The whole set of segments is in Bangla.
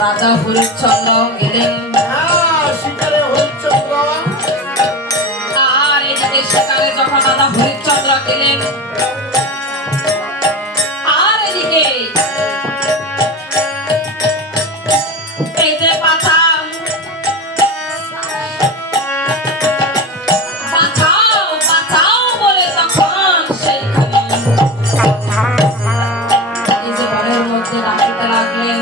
রাজা হরিশ্চন্দ্র গেলেন আর এদিকে সেখানে যখন রাজা হরিশ্চন্দ্র গেলেন আর এদিকে এই যে বাঁচাও বাঁচাও বলে তখন সেইখানে এই যে ঘরের মধ্যে ডাকিতে লাগলেন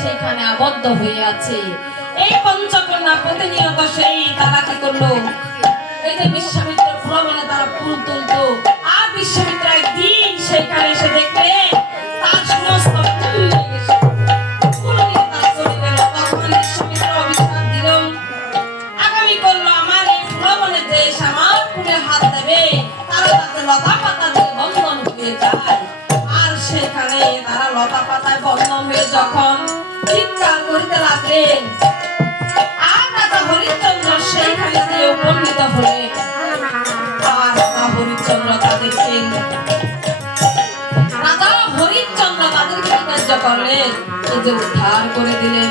সেখানে আবদ্ধ হয়ে আছে এই পঞ্চকন্যা প্রতিনিয়ত সেই তারা কি করলো এই যে বিশ্বামিত্র প্রবণে তারা ফুল তুলতো আর বিশ্বামিত্র একদিন সেখানে এসে দেখতে তার সমস্ত ফুল নিয়ে গেছে ফুল নিয়ে তার চলে গেল তখন বিশ্বামিত্র অভিশাপ দিল আগামী করলো আমার এই প্রবণে যে আমার ফুলে হাত দেবে তারা তাতে লতা পাতা দিয়ে বন্ধন হয়ে যায় আর সেখানে তারা লতা পাতায় বন্ধন হয়ে যখন চিৎকার করিতে লাগলেন আর রাজা হরিশ্চন্দ্র সেইখানে গিয়ে উপনীত হলেন আর রাজা হরিশ্চন্দ্র তাদেরকে কার্য করলেন এই যে উদ্ধার করে দিলেন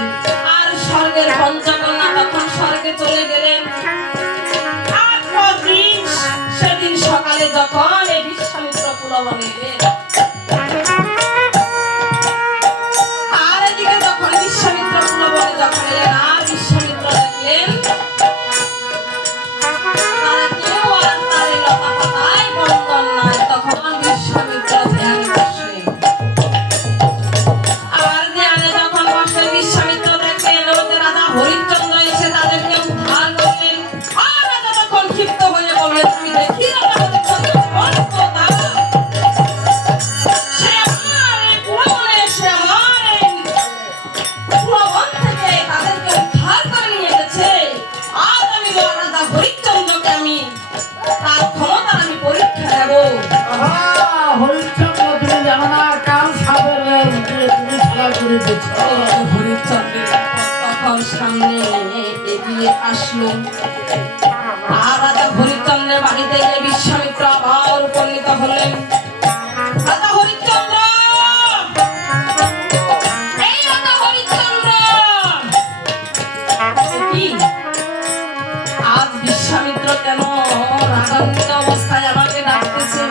আর স্বর্গের পঞ্চকন্যা তখন স্বর্গে চলে গেলেন আর পরদিন সেদিন সকালে যখন এই বিশ্বামিত্র পুলবনে এলেন সামনে এগিয়ে আসলো আর রাজা হরিশ্চন্দ্রের বাড়িতে গিয়ে বিশ্বামিত্র আবার উপনীত হলেন রাজা হরিশ্চন্দ্র এই রাজা হরিশ্চন্দ্র কি আজ বিশ্বামিত্র কেন রাগান্বিত অবস্থায় আমাকে ডাকতেছে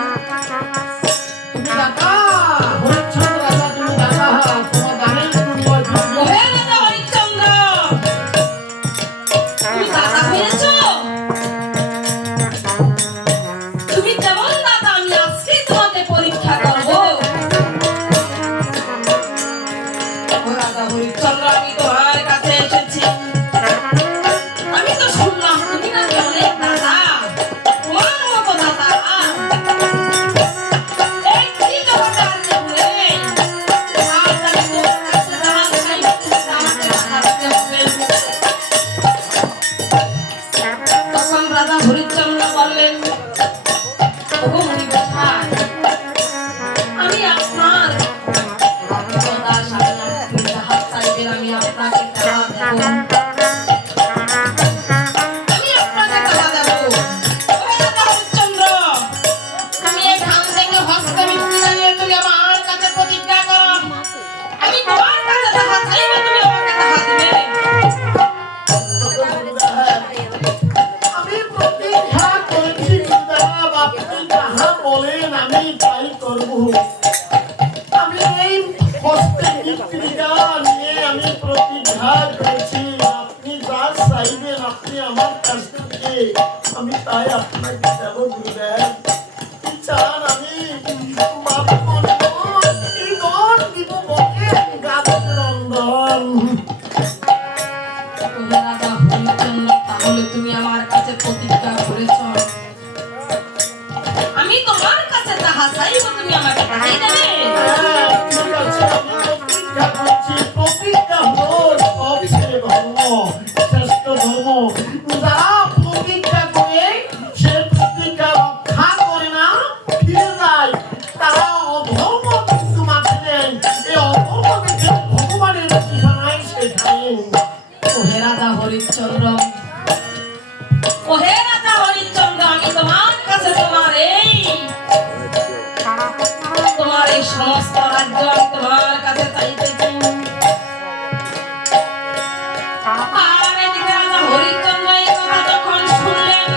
আমি তাই করব। আমি এই হস্তে বিক্রিয়া নিয়ে আমি প্রতিজ্ঞা করেছি, আপনি যা চাইবেন আপনি আমার কাছ থেকে আমি তাই আপনাকে দেব গুরুদেব। কি চান আমি মাপ করবো, এই গণ দিব বকে গাছের রন্ধন। রাজা হরিচন্দ্র, তাহলে তুমি আমার কাছে প্রতিজ্ঞা করেছ, আমি তোমার কাছে যাহা চাইব তুমি আমাকে তাই দেবে? ঠিক আছে, আমি প্রতিজ্ঞা করছি। প্রতিজ্ঞা হলো সবচেয়ে ধর্ম, শ্রেষ্ঠ ধর্ম। যারা প্রতিজ্ঞা করে সে প্রতিজ্ঞা রক্ষা করে না, ফিরে যায়, তারা অধর্ম কিন্তু মাথা নেয়। এই অধর্ম থেকে ভগবানের ঠিকানায় সেখানে। ওহে রাজা হরিচন্দ্র, ওহে রাজা হরিচন্দ্র, আমি তোমার কাছে তোমার এই সমস্ত রাজ্য আমি তোমার কাছে চাইতেছি। আর এদিকে রাজা হরিচন্দ্র এই কথা যখন শুনলেন,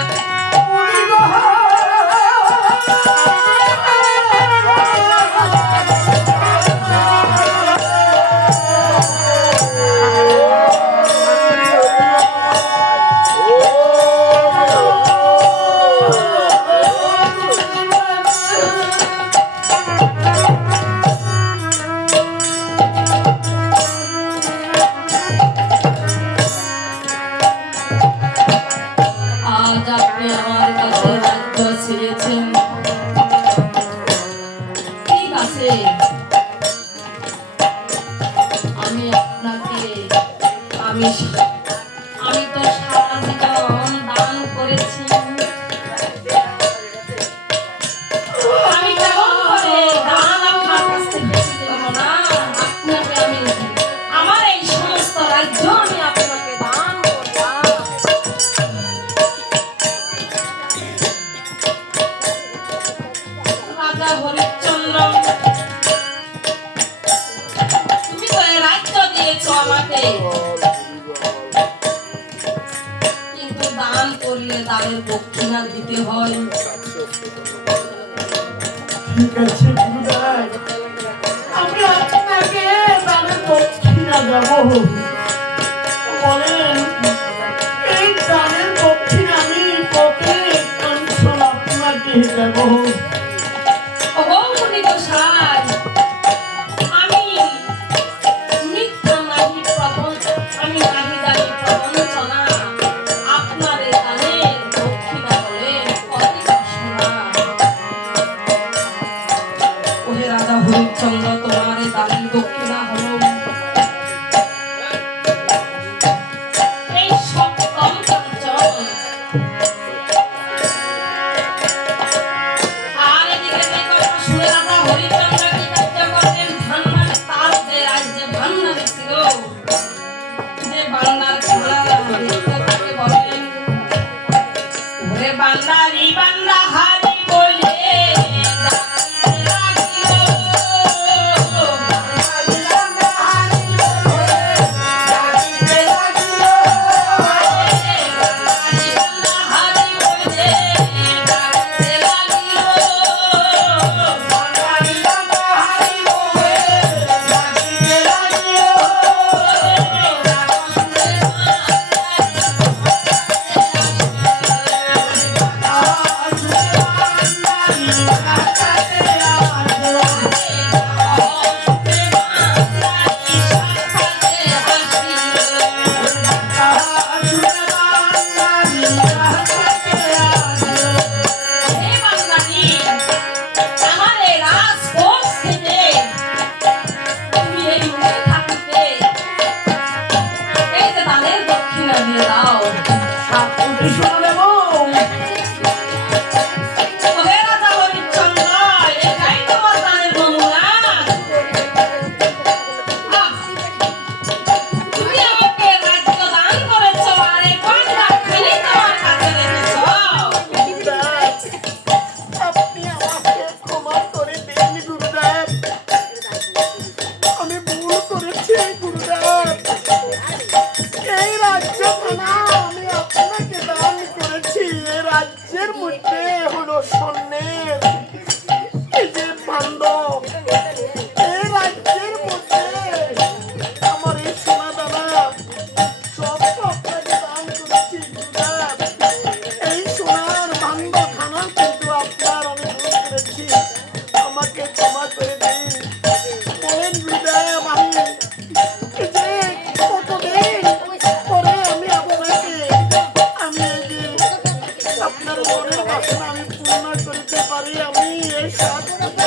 আজ আপনি আমার কাছে রাজ্য চেয়েছেন, ঠিক আছে, আমি আপনাকে আমি আমি তো সারা জীবন দান করেছি, আমি কেমন করে দান আপনার কাছ থেকে বেশি দেব না? আপনাকে আমি আমার এই সমস্ত রাজ্য আমি আপনাকে দান করলাম। রাজা হরিচন্দ্র, তুমি তো এই রাজ্য দিয়েছ আমাকে, কিন্তু দান করলে দানের দক্ষিণা দিতে হয়। ঠিক আছে গুরুদেব, আমি আপনাকে দানের দক্ষিণা দেব। বলেন, এই দানের দক্ষিণা আমি কবে কাঞ্চন আপনাকে দেব? ওগো মুনি গোসাই, আমি মিথ্যা নাহি আমি নাহি জানি প্রবঞ্চনা, আপনার এই দানের দক্ষিণা বলেন অতি বাসনা। ওহে রাজা হরিচন্দ্র, তোমার এই দানের দক্ষিণা হলো এই সপ্তম কাঞ্চন। আর এদিকে এই কথা শুনে রাজা হরিচন্দ্র কি কার্য করলেন? ভান্ডার, তার যে রাজ্যে ভান্ডার ছিল, যে ভান্ডার তাকে বলেন, ওরে ভান্ডারি ভান্ডাহারি বলে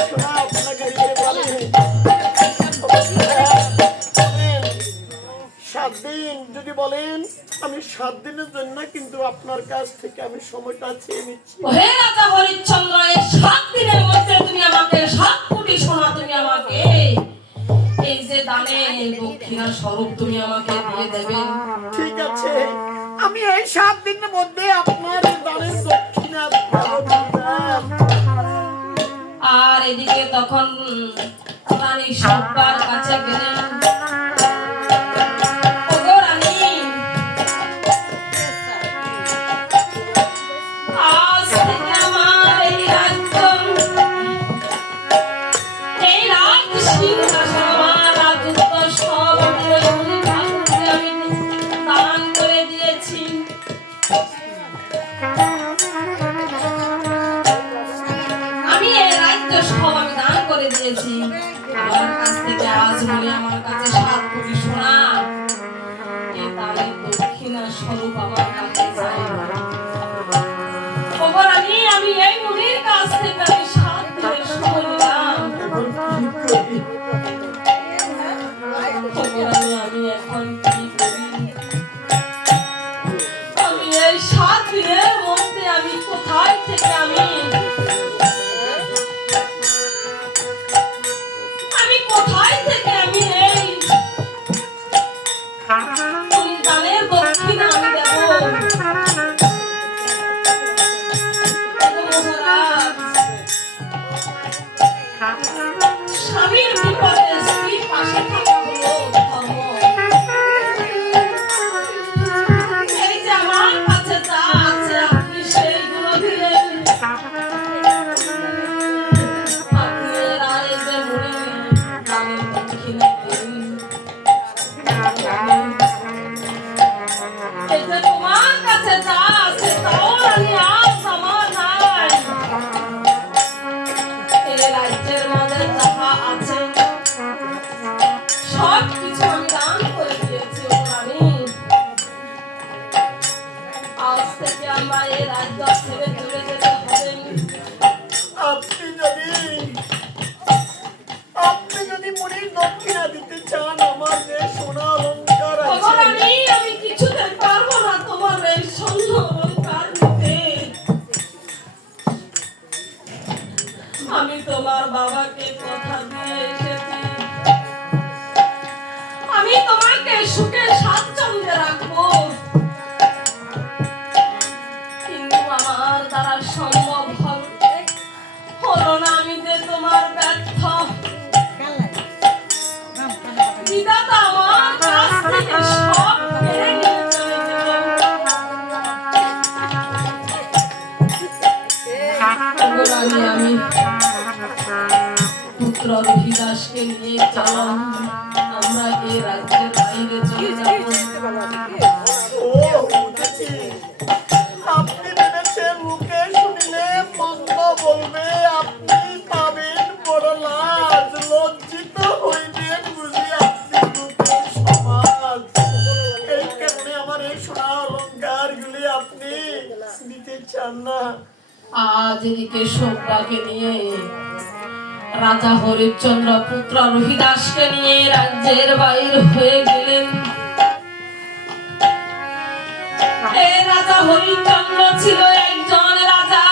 শোনা আপনাকে দিতে পারি। 7 দিন যদি বলেন, আমি 7 দিনের জন্য কিন্তু আপনার কাছ থেকে আমি সময়টা চেয়ে নিচ্ছি। হে রাজা হরিশ্চন্দ্র, এই 7 দিনের মধ্যে তুমি আমাকে 7 কোটি সোনা তুমি আমাকে এই যে দানে দক্ষিণা স্বরূপ তুমি আমাকে দিয়ে দেবে। ঠিক আছে, আমি এই 7 দিনের মধ্যে আপনার এই দানের দক্ষিণা দিলাম। আর এদিকে তখন রানী সব্বার কাছে গেলেন। ওগো রানী, আজ থেকে আমার এই রাজ্য, এই রাজ সিংহাসন, আমার রাজত্ব সব আমি দান করে দিয়েছি। আমি এই রাজ্য সব আমি দান করে দিয়েছি। আমার কাছ থেকে আজ বলে আমার কাছে 7 কোটি সোনা এই দানের দক্ষিণা স্বরূপ আমার কাছে চাই। ওগো রানী, আমি এই মুনির কাছ থেকে আমি 7 দিনের সময় নিলাম। এখন কি করি? ওগো রানী, আমি এখন কি করি? আমি এই 7 দিনের মধ্যে আমি কোথায় থেকে আমি কোথায় থেকে আমি এই দানের দক্ষিণা আমি দেব? মহারাজ, স্বামীর বিপদে স্ত্রীর পাশে থাকা হলো ধর্ম। এই যে আমার কাছে যা আছে আপনি সেইগুলো দিলেন। আপনি এর আগে যে মুড়ি দানের দক্ষিণা দিলেন, এই যে তোমার কাছে যা আছে তাও আমি আজ আমার নাই। এই রাজ্যের মাঝে যাহা আছে সব কিছু আমি দান করে দিয়েছি। ও রানী, আজ থেকে আমরা এই রাজ্য ছেড়ে চলে যেতে হবে। আপনি যদি মুনির দক্ষিণা দিতে চান, আমার যে সোনা অলংকার ওগো আছে, রানী, আমি কিছুতে পারবো না তোমার এই স্বর্ণ অলংকার নিতে। আমি তোমার বাবাকে কথা দিয়ে এসেছি, আমি তোমাকে সুখে স্বাচ্ছন্দ্যে রাখবো, কিন্তু আমার দ্বারা সম্ভব হলো না। আমি যে তোমার ব্যর্থ বিধাতা আমার কাছ থেকে সব কেড়ে নিয়ে চলে গেলেন। ওগো রানী, আমি পুত্র রহিদাসকে নিয়ে চলাম, আমরা এই রাজ্যের বাইরে চলে যাব। ও বুঝেছি। আপনি ভেবেছেন মুখে শুনিলে মন্দ বলবে, আপনি পাবেন বড় লাজ, লজ্জিত হইবেন বুঝি আপনি লোকের সমাজ। এই কারণে আমার এই সোনা অলংকার গুলি আপনি দিতে চান না। আজ এদিকে সব্যাকে নিয়ে রাজা হরিশ্চন্দ্র পুত্র রহিদাসকে নিয়ে রাজ্যের বাইরে হয়ে গেলেন। এই রাজা হরিশ্চন্দ্র ছিল একজন রাজা।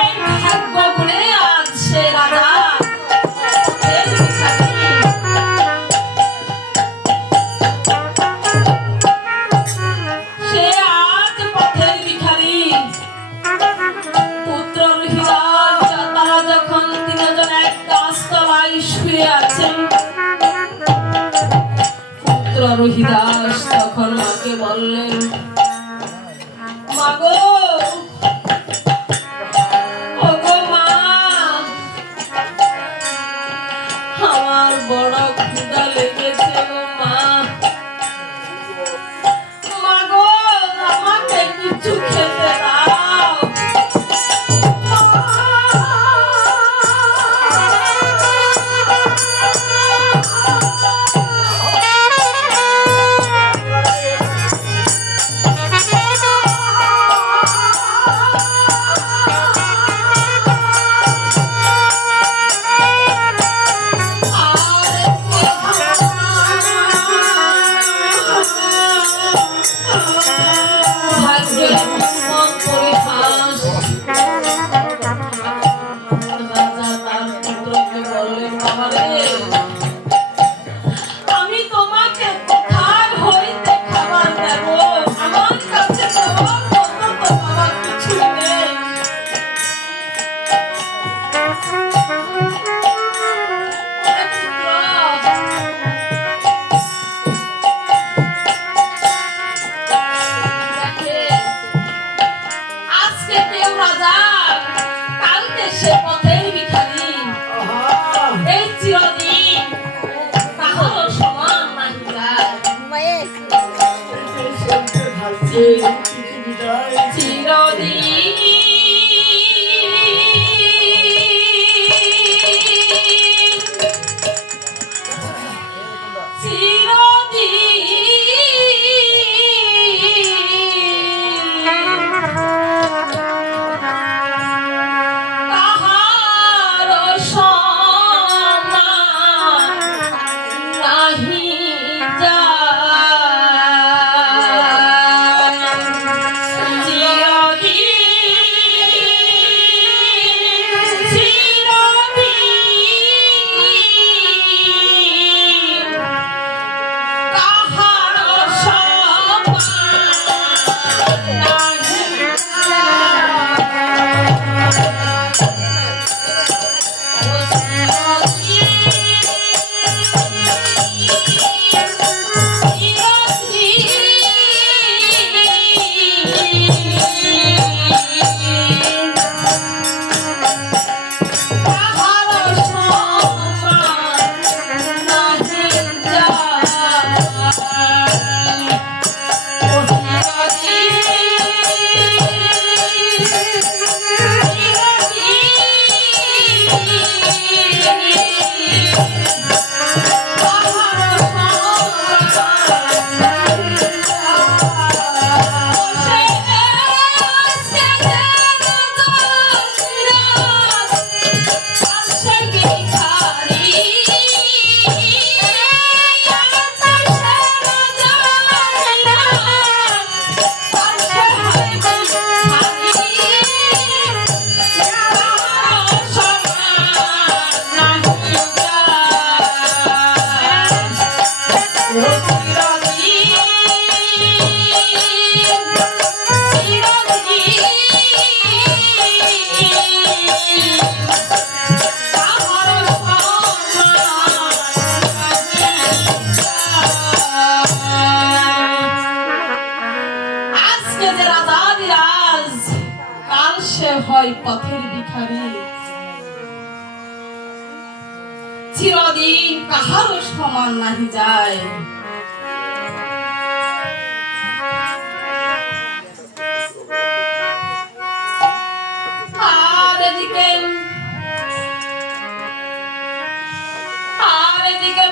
এই ভাগ্য গুণে আজ সে রাজা পথের ভিখারি। সে আজ পথের ভিখারি। পুত্র রহিদাস তারা যখন 3 জন এক গাছতলায় শুয়ে আছেন, পুত্র রহিদাস তখন মাকে বললেন, মাগো, ওগো মা, আমার বড় ক্ষুধা লেগেছে গো মা। মাগো, আমাকে কিছু খেতে দাও। কেউ রাজা কালকে সে পথের ভিখারি আহা, এই চিরদিন কাহারও সমান নাই যায় এই চলতে থাকছে পৃথিবীটায়। চিরদিন কাহারও সমান নাহি যায়। আজকে যে রাজাধিরাজ কাল সে হয় পথের ভিখারি চিরদিন কাহারও সমান নাহি যায়। আর এদিকে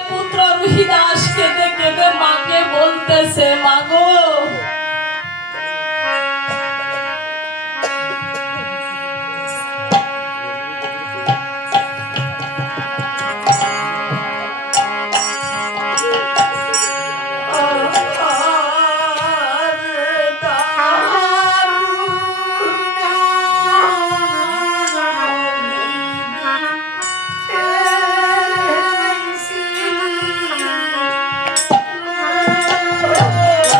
পুত্র রুহিদাস কেঁদে কেঁদে মাকে বলতেছে, মাগো আরে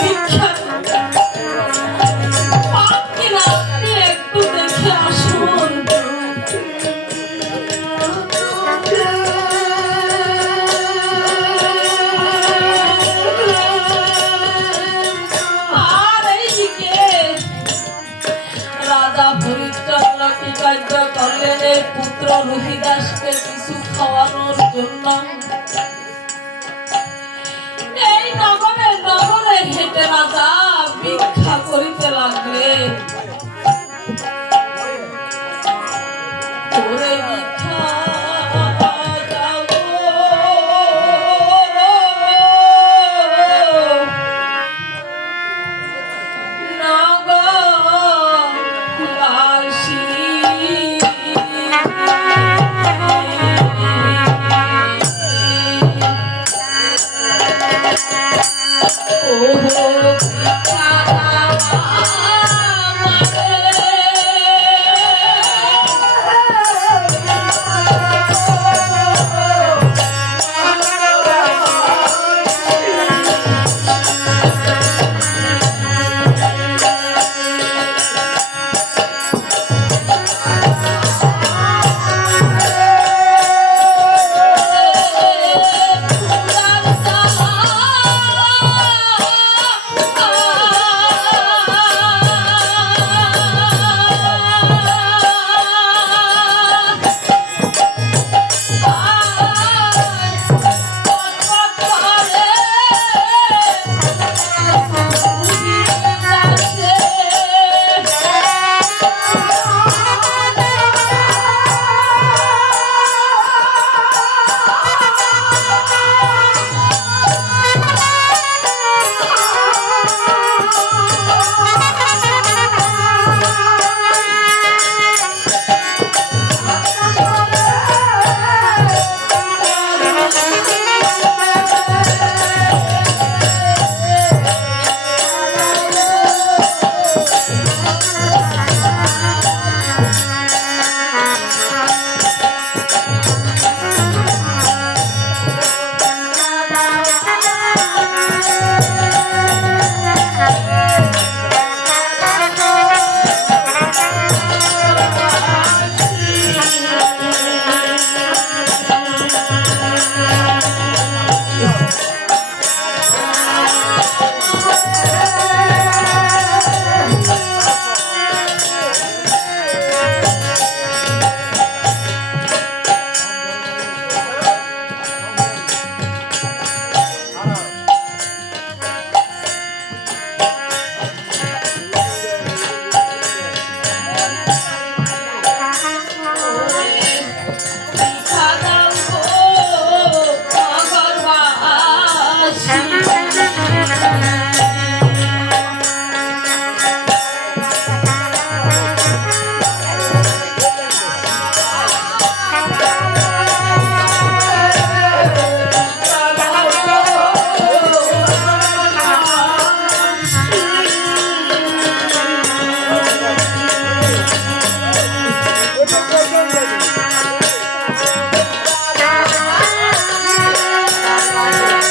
ভিক্ষা